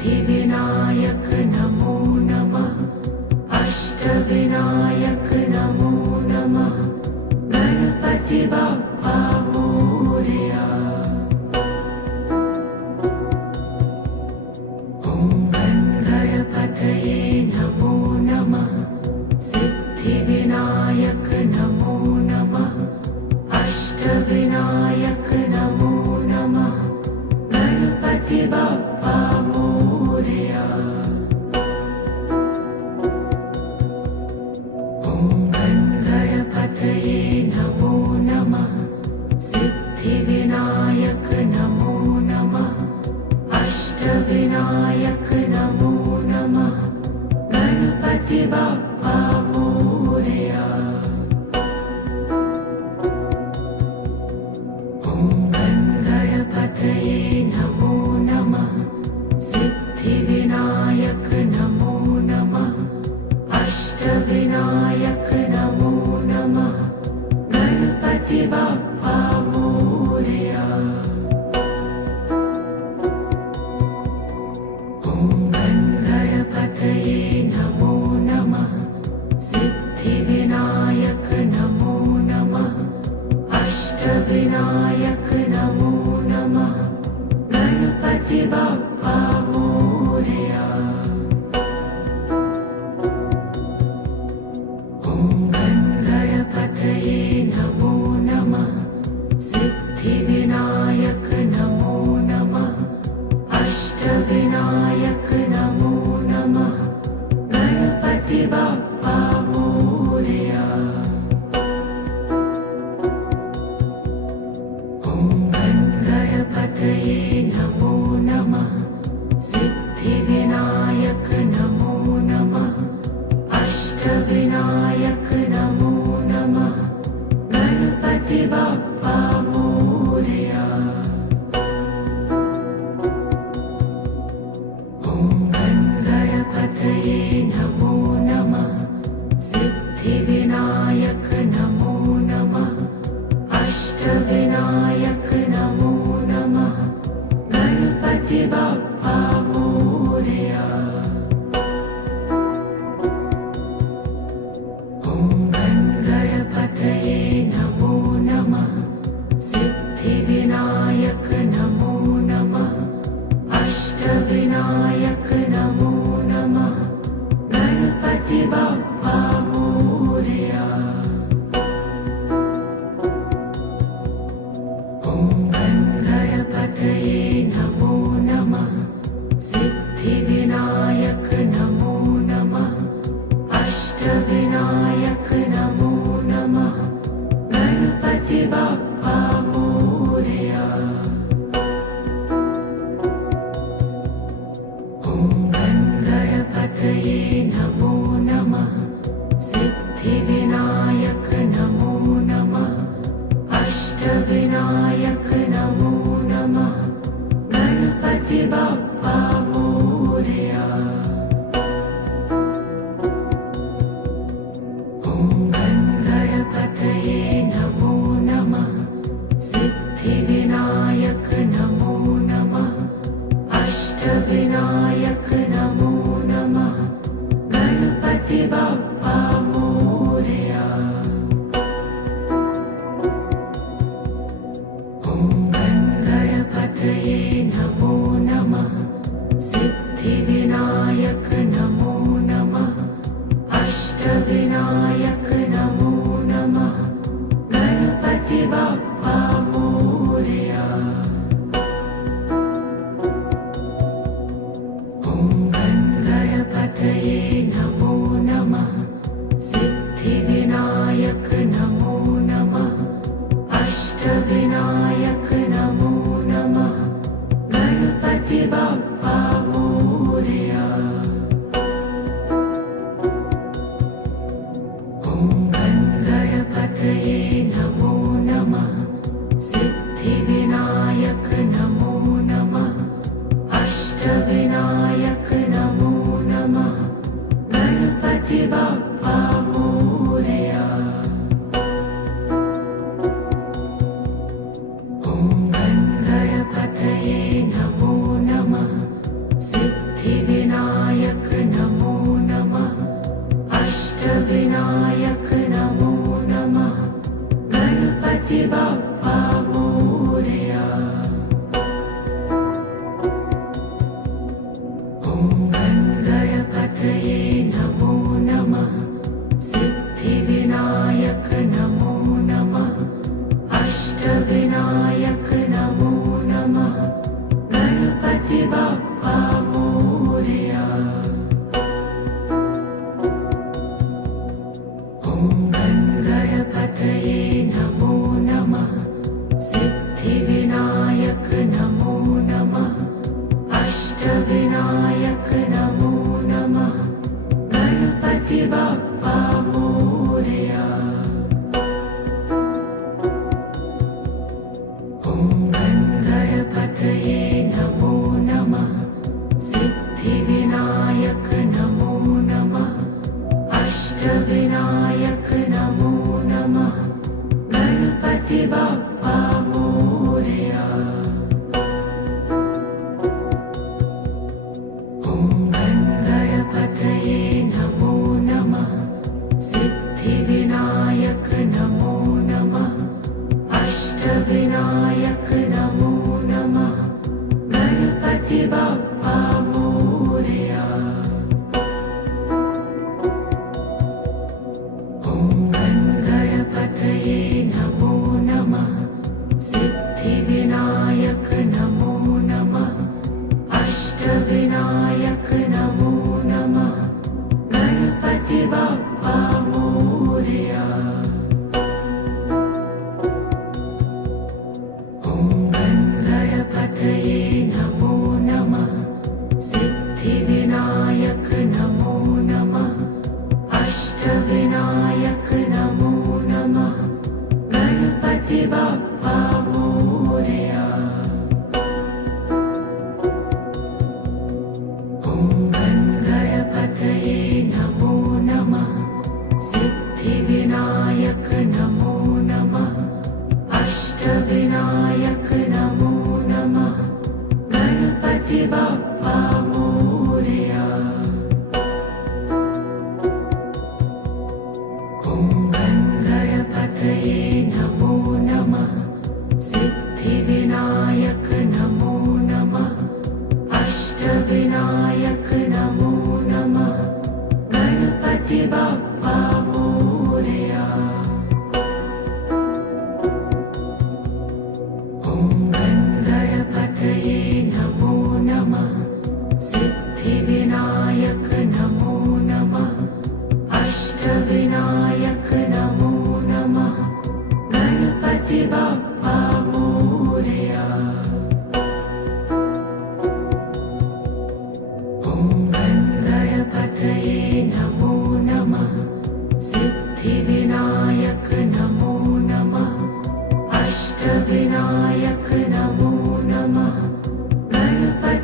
सिद्धिविनायक नमो नमः। अष्टविनायक नमो नमः। गणपति बाप्पा मोरया। ॐ गणपतये नमो नमः। सिद्धिविनायक नमो नमः। अष्टविनायक नमो नमः। गणपति बाप्पा मोरया।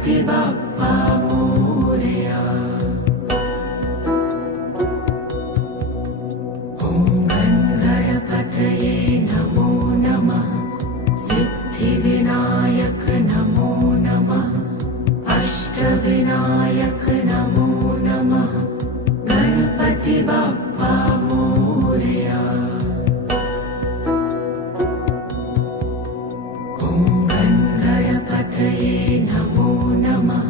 गणपति बाप्पा मोरया। ॐ गणपतये नमो नमः। सिद्धिविनायक नमो नमः। अष्टविनायक नमो नमः। गणपति बाप्पा मोरया। ॐ गणपतये नमो नमः।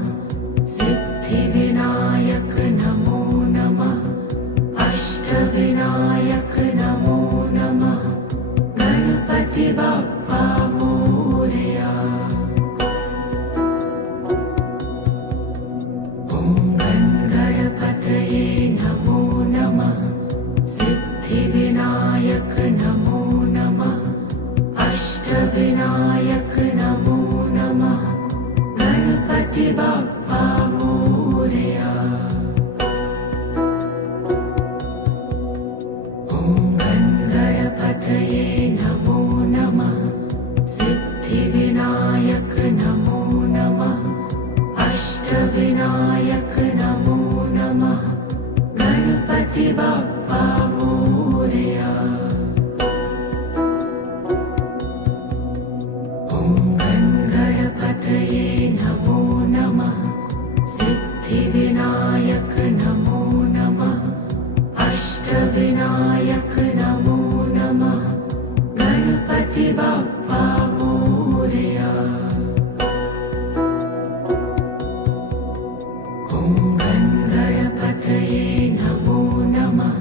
सिद्धिविनायक नमो नमः। अष्टविनायक नमो नमः। गणपति बाप्पा मोरया। ॐ गणपतये नमो नमः। सिद्धिविनायक नमो नमः। अष्टविनायक नमो नमः। गणपति बाप्पा मोरया। ॐ गणपतये नमो नमः। सिद्धिविनायक नमो नमः। अष्टविनायक नमो नमः। गणपति बाप्पा मोरया। ॐ गणपतये नमो नमः। सिद्धिविनायक नमो नमः। अष्टविनायक नमो नमः। गणपति बाप्पा मोरया। ॐ गणपतये नमो नमः।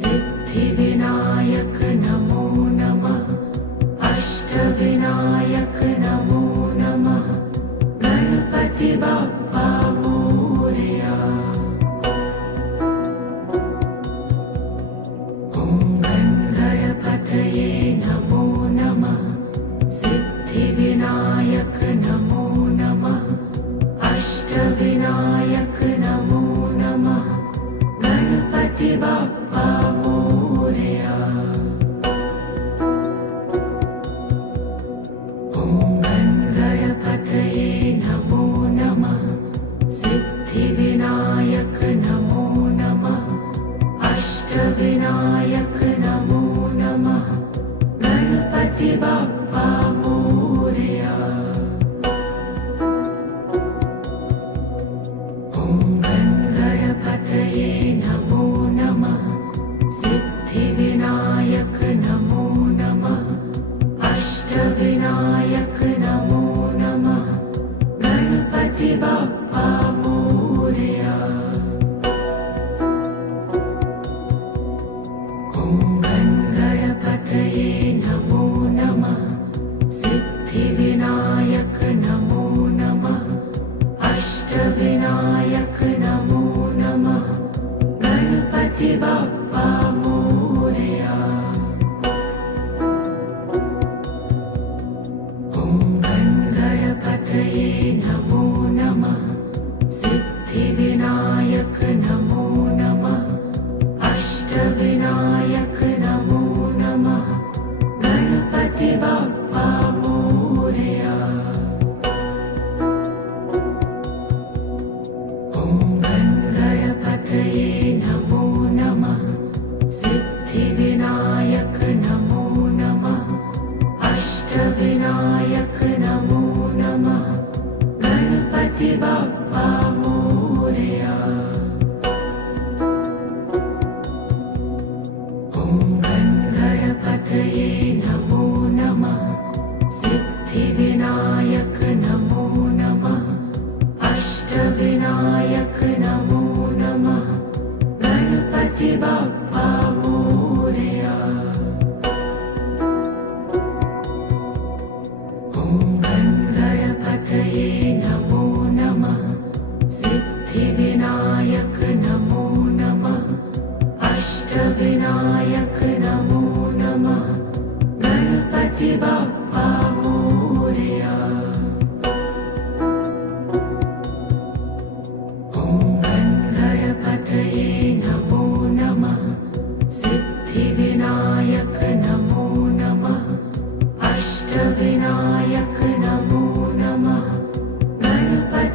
सिद्धिविनायक नमो नमः। अष्टविनायक नमो नमः। गणपति बाप्पा मोरया। ॐ गणपतये नमो नमः। सिद्धिविनायक नमो नमः। अष्टविनायक नमो नमः। गणपति बाप्पा मोरया। ॐ गणपतये नमो नमः। सिद्धिविनायक नमो नमः। अष्टविनायक नमो नमः। गणपति बाप्पा मोरया। ॐ गणपतये नमो नमः। सिद्धिविनायक नमो नमः। अष्टविनायक नमो नमः। गणपति बाप्पा मोरया। ॐ गणपतये नमो नमः। सिद्धिविनायक नमो नमः। अष्टविनायक नमो नमः। गणपति बाप्पा मोरया। ॐ गणपतये नमो नमः। सिद्धिविनायक नमो नमः। अष्टविनायक नमो नमः। गणपति बाप्पा मोरया। ॐ गणपतये नमो नमः। सिद्धिविनायक नमो नमः। अष्टविनायक नमो नमः। गणपति बाप्पा मोरया। ॐ गणपतये नमो नमः। सिद्धिविनायक नमो नमः। अष्टविनायक नमो नमः। गणपति बाप्पा मोरया। ॐ गणपतये नमो नमः।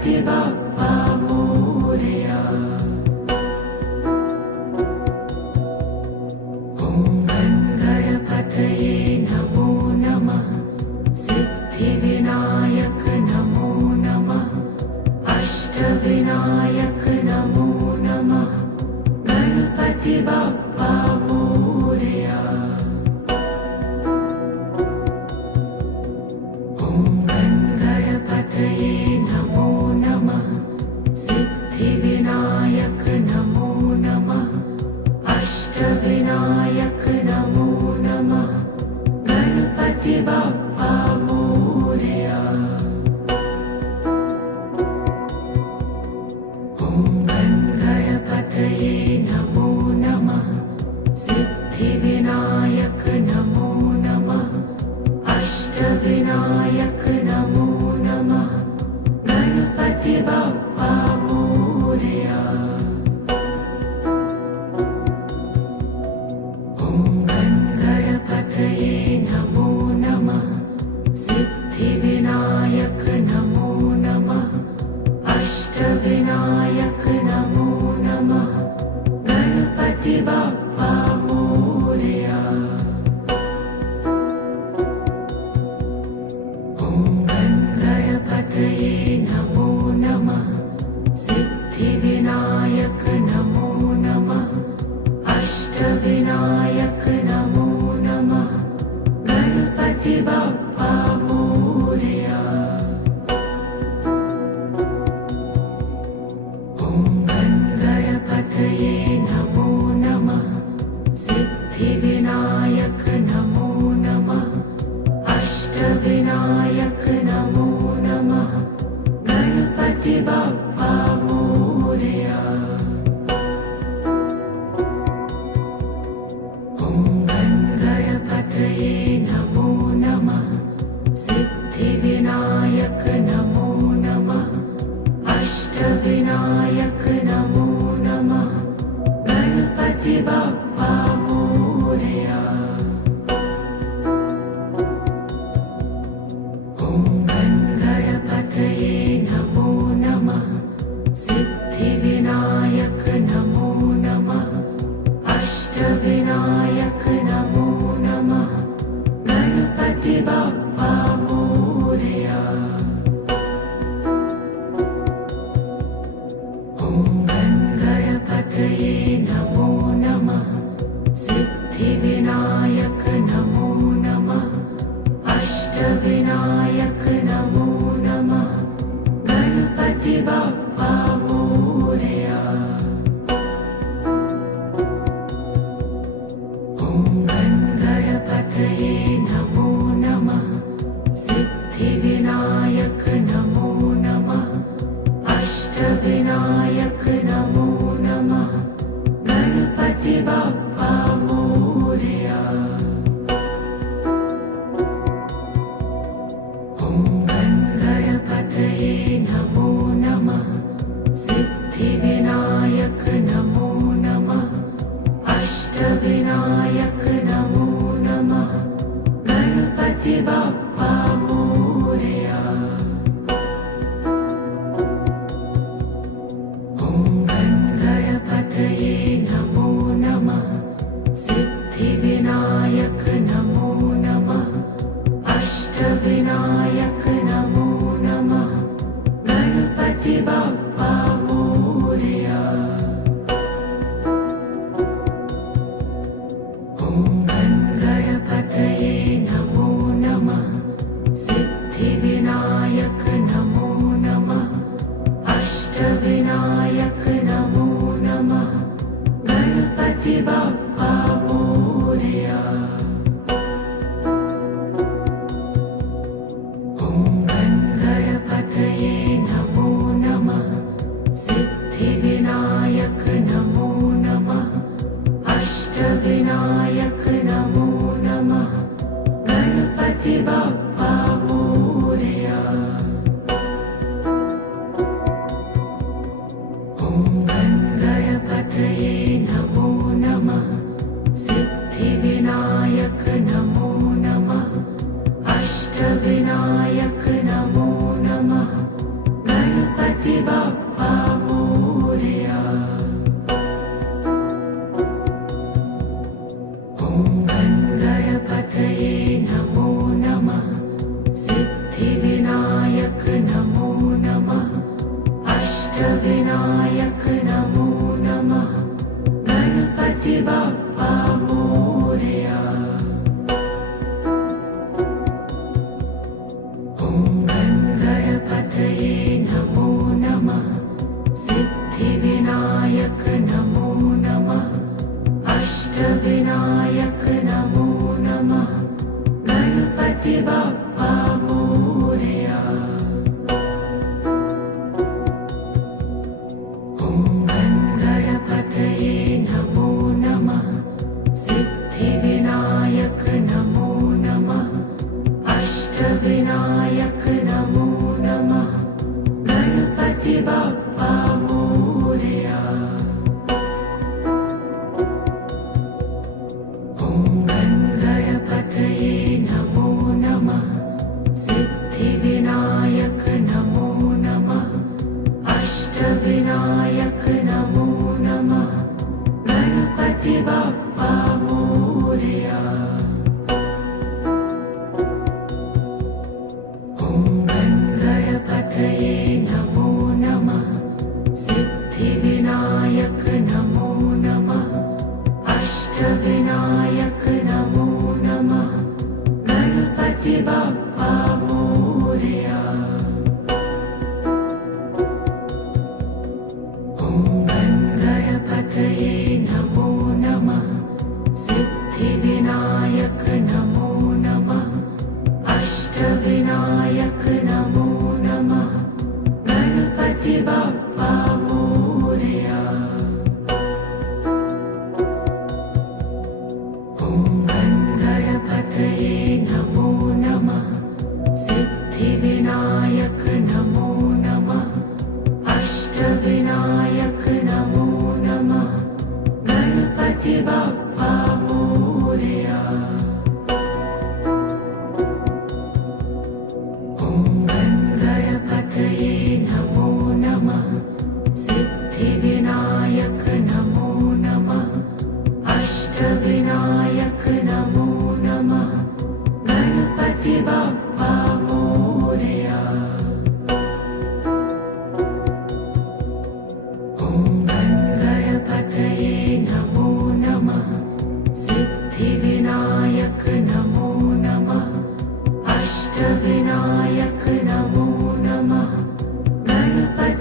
गणपति बाप्पा मोरया। ॐ गणपतये नमो नमः। सिद्धिविनायक नमो नमः। अष्टविनायक नमो नमः। गणपति बाप्पा मोरया। ॐ गणपतये नमो नमः।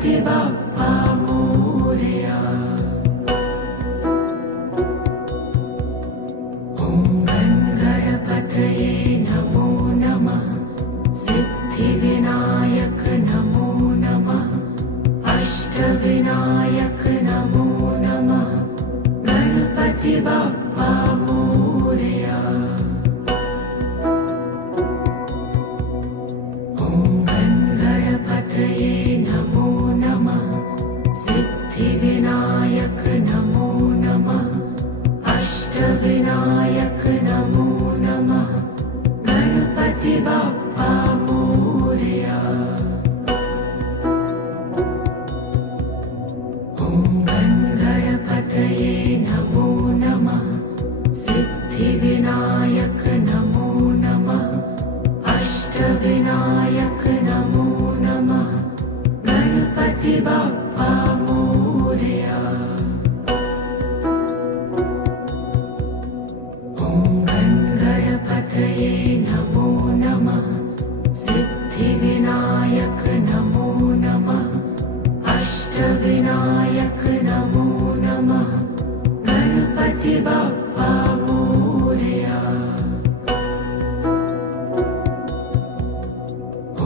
गणपति बाप्पा मोरया। ॐ गणपतये नमो नमः। सिद्धिविनायक नमो नमः। अष्टविनायक नमो नमः। गणपति बाप्पा मोरया। ॐ गणपतये नमो नमः। सिद्धिविनायक नमो नमः। अष्टविनायक नमो नमः। गणपति बाप्पा मोरया। ॐ गणपतये नमो नमः। सिद्धिविनायक नमो नमः। अष्टविनायक नमो नमः। गणपति बाप्पा मोरया। ॐ गणपतये नमो नमः। सिद्धिविनायक नमो नमः। अष्टविनायक नमो नमः। गणपति बाप्पा मोरया।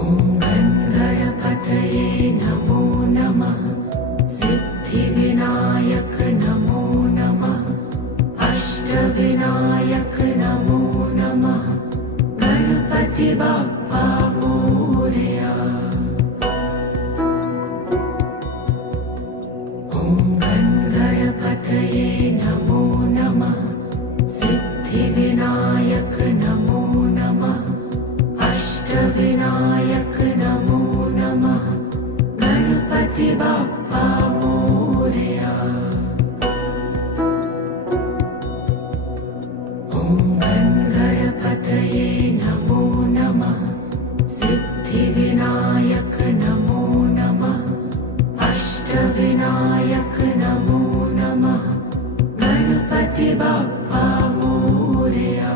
ॐ गणपतये नमो नमः। सिद्धिविनायक नमो नमः। अष्टविनायक नमो नमः। गणपति बाप्पा मोरया। ॐ गणपतये नमो नमः। सिद्धिविनायक नमो नमः। अष्टविनायक नमो नमः। गणपति बाप्पा मोरया। ॐ गणपतये नमो नमः। सिद्धिविनायक नमो नमः। अष्टविनायक नमो नमः। गणपति बाप्पा मोरया।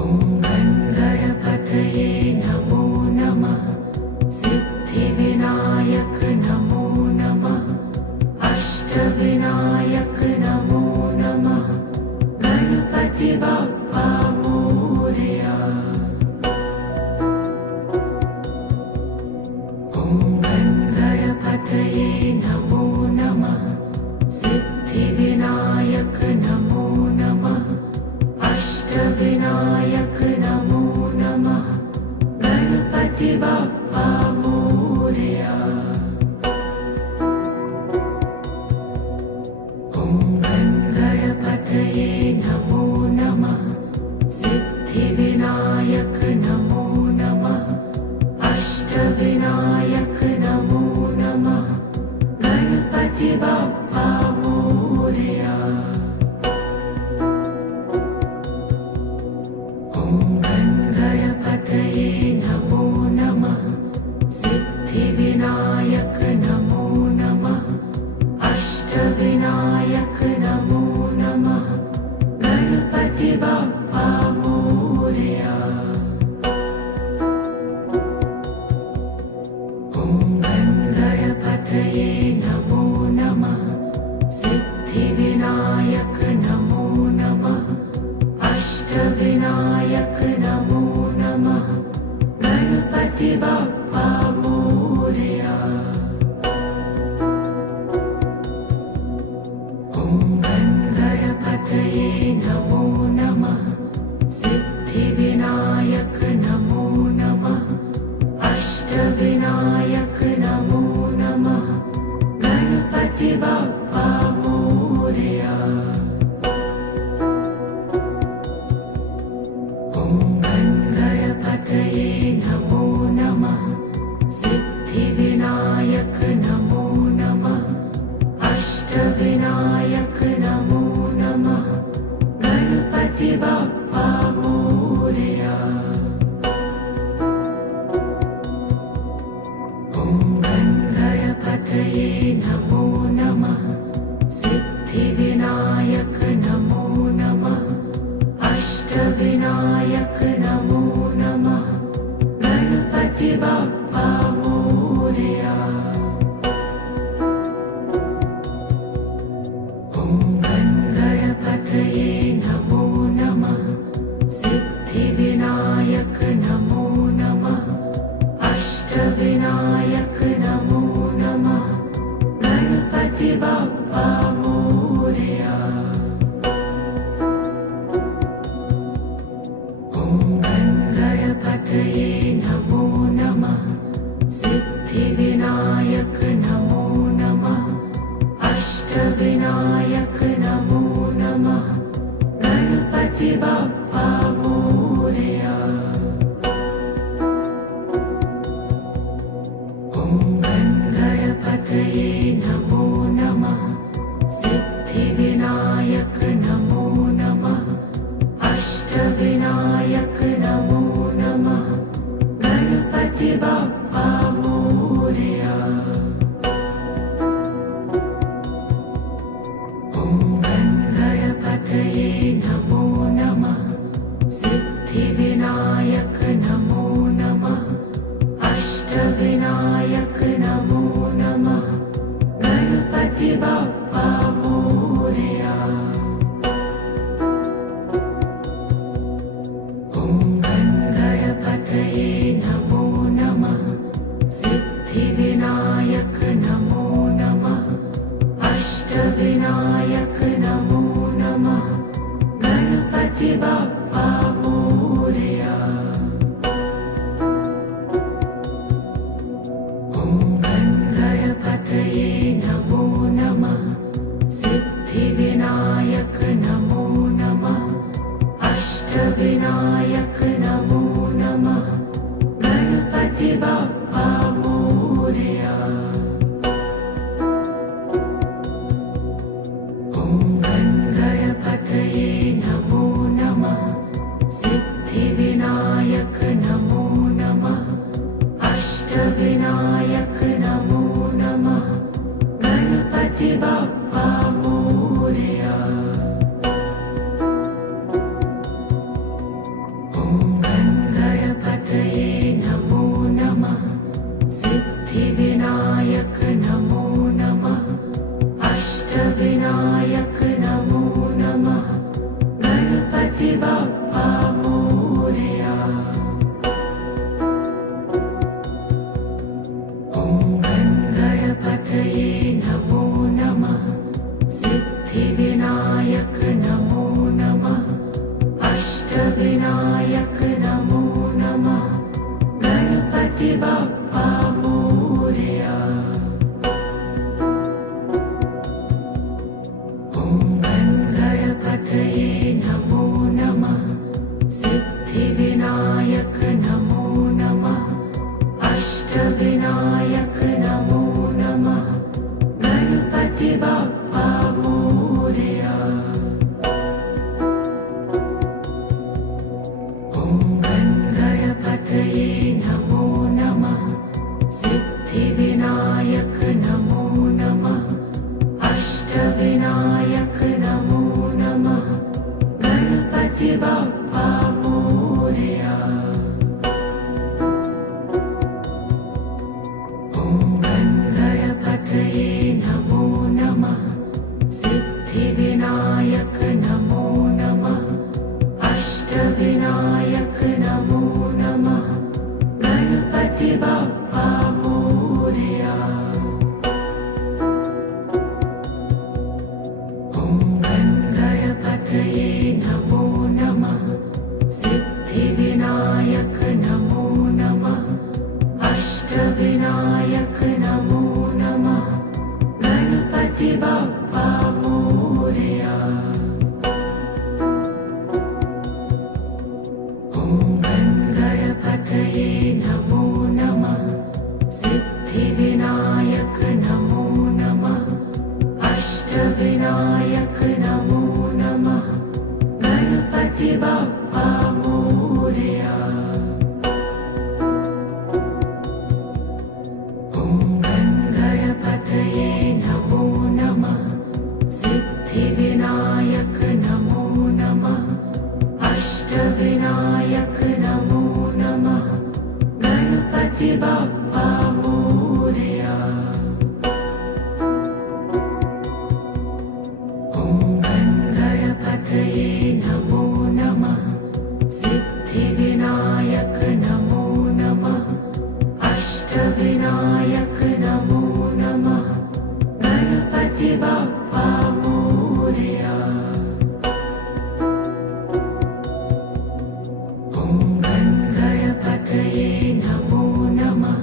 ॐ गणपतये नमो नमः। सिद्धिविनायक नमो नमः। अष्टविनायक नमो नमः। गणपति बाप्पा मोरया। ॐ गणपतये नमो नमः। सिद्धिविनायक नमो नमः। अष्टविनायक नमो नमः। गणपति बाप्पा मोरया। ॐ गणपतये नमो नमः। सिद्धिविनायक नमो नमः। अष्टविनायक नमो नमः। गणपति बाप्पा मोरया। ॐ गणपतये नमो नमः। सिद्धिविनायक नमो नमः। अष्टविनायक नमो नमः। गणपति बाप्पा मोरया। ॐ गणपतये नमो नमः। सिद्धिविनायक नमो नमः। अष्टविनायक नमो नमः। गणपति बाप्पा मोरया। ॐ गणपतये नमो नमः। सिद्धिविनायक नमो नमः। अष्टविनायक नमो नमः। गणपति बाप्पा मोरया। ॐ गणपतये नमो नमः। गणपति बाप्पा मोरया। ॐ गणपतये नमो नमः। सिद्धिविनायक नमो नमः। अष्टविनायक नमो नमः। गणपति बाप्पा मोरया। ॐ गणपतये नमो नमः। सिद्धिविनायक नमो नमः। अष्टविनायक नमो नमः। गणपति बाप्पा मोरया। ॐ गणपतये नमो नमः। सिद्धिविनायक नमो नमः। अष्टविनायक नमो नमः। गणपति बाप्पा मोरया। ॐ गणपतये नमो नमः। सिद्धिविनायक नमो नमः। अष्टविनायक नमो नमः। गणपति बाप्पा मोरया। ॐ गणपतये नमो नमः। सिद्धिविनायक नमो नमः। अष्टविनायक नमो नमः। गणपति बाप्पा मोरया। ॐ गणपतये नमो नमः। सिद्धिविनायक नमो नमः। अष्टविनायक नमो नमः। गणपति बाप्पा मोरया। ॐ गणपतये नमो नमः। सिद्धिविनायक नमो नमः। अष्टविनायक नमो नमः। गणपति बाप्पा मोरया। ॐ गणपतये नमो नमः। सिद्धिविनायक नमो नमः। अष्टविनायक नमो नमः। गणपति बाप्पा मोरया। ॐ गणपतये नमो नमः। सिद्धिविनायक नमो नमः। अष्टविनायक नमो नमः। गणपति बाप्पा मोरया। ॐ गणपतये नमो नमः। सिद्धिविनायक नमो नमः। अष्टविनायक नमो नमः। गणपति बाप्पा मोरया। ॐ गणपतये नमो नमः। सिद्धिविनायक नमो नमः। अष्टविनायक नमो नमः। गणपति बाप्पा मोरया। ॐ गणपतये नमो नमः। सिद्धिविनायक नमो नमः। अष्टविनायक नमो नमः। गणपति बाप्पा मोरया। ॐ गणपतये नमो नमः। सिद्धिविनायक नमो नमः। अष्टविनायक नमो नमः। गणपति बाप्पा मोरया। ॐ गणपतये नमो नमः।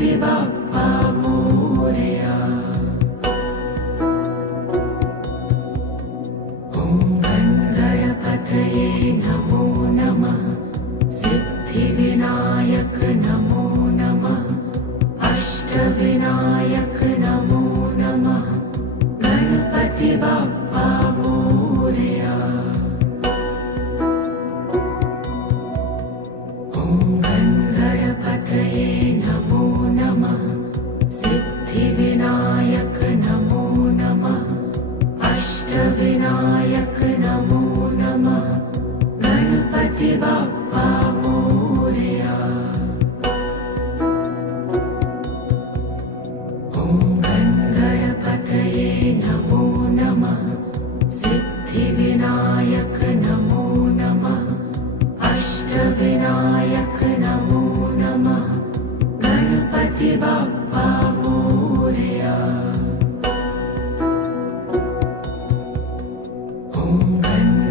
गणपति बाप्पा मोरया। ॐ गणपतये नमो नमः। सिद्धिविनायक नमो नमः। अष्टविनायक नमो नमः। गणपति बाप्पा मोरया। ॐ गणपतये नमो नमः। सिद्धिविनायक नमो नमः। अष्टविनायक नमो नमः। गणपति बाप्पा मोरया। ॐ गणपतये नमो नमः। सिद्धिविनायक नमो नमः। अष्टविनायक नमो नमः। गणपति बाप्पा मोरया। ॐ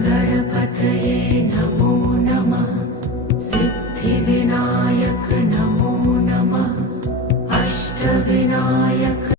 गणपतये नमो नमः। सिद्धिविनायक